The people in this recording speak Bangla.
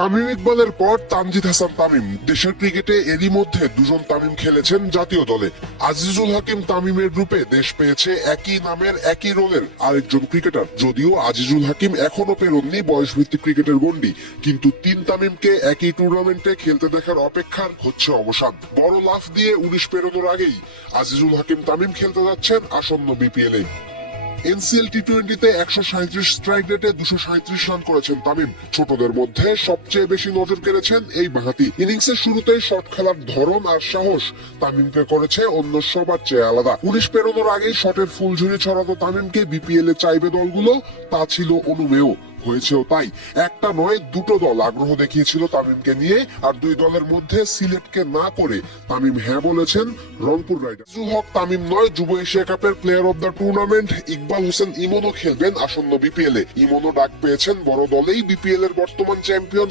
তামিম ইকবালের পর তানজিদ হাসান তামিম। দেশের ক্রিকেটে এরই মধ্যে দুজন তামিম খেলেছেন জাতীয় দলে। আজিজুল হাকিম তামিমের রূপে দেশ পেয়েছে একই নামের একই রোলের আরেকজন ক্রিকেটার। যদিও আজিজুল হাকিম এখনও পেরোননি বয়সভিত্তিক ক্রিকেটের গন্ডি কিন্তু তিন তামিমকে একই টুর্নামেন্টে খেলতে দেখার অপেক্ষার হচ্ছে অবসাদ বড় লাফ দিয়ে উনিশ পেরোনোর আগেই আজিজুল হাকিম তামিম খেলতে যাচ্ছেন আসন্ন বিপিএল। এনসিএল টি টোয়েন্টিতে একশো সাঁত্রিশ স্ট্রাইক রেটে দুশো সাঁত্রিশ রান করেছেন তামিম। ছোটদের মধ্যে সবচেয়ে বেশি নজর কেড়েছেন এই বাহাতি ইনিংসের শুরুতে শট খেলার ধরন আর সাহস তামিমকে করেছে অন্য সবার চেয়ে আলাদা। উনিশ পেরোনোর আগে শটের ফুলঝুরি ছড়ানো তামিমকে বিপিএল এ চাইবে দলগুলো, তা ছিল অনুমেয়। হয়েছেও তাই। একটা নয়, দুটো দল আগ্রহ দেখিয়েছিল তামিমকে নিয়ে আর দুই দলের মধ্যে সিলেটকে না করে তামিম হ্যাঁ বলেছেন রংপুর রাইডার্স। হক তামিম নয়, যুব এশিয়া কাপের player of the tournament Iqbal Hossain ইমনও খেলবেন আসন্ন বিপিএল এ। ইমনও ডাক পেয়েছেন বড় দলেই বিপিএল এর বর্তমান চ্যাম্পিয়ন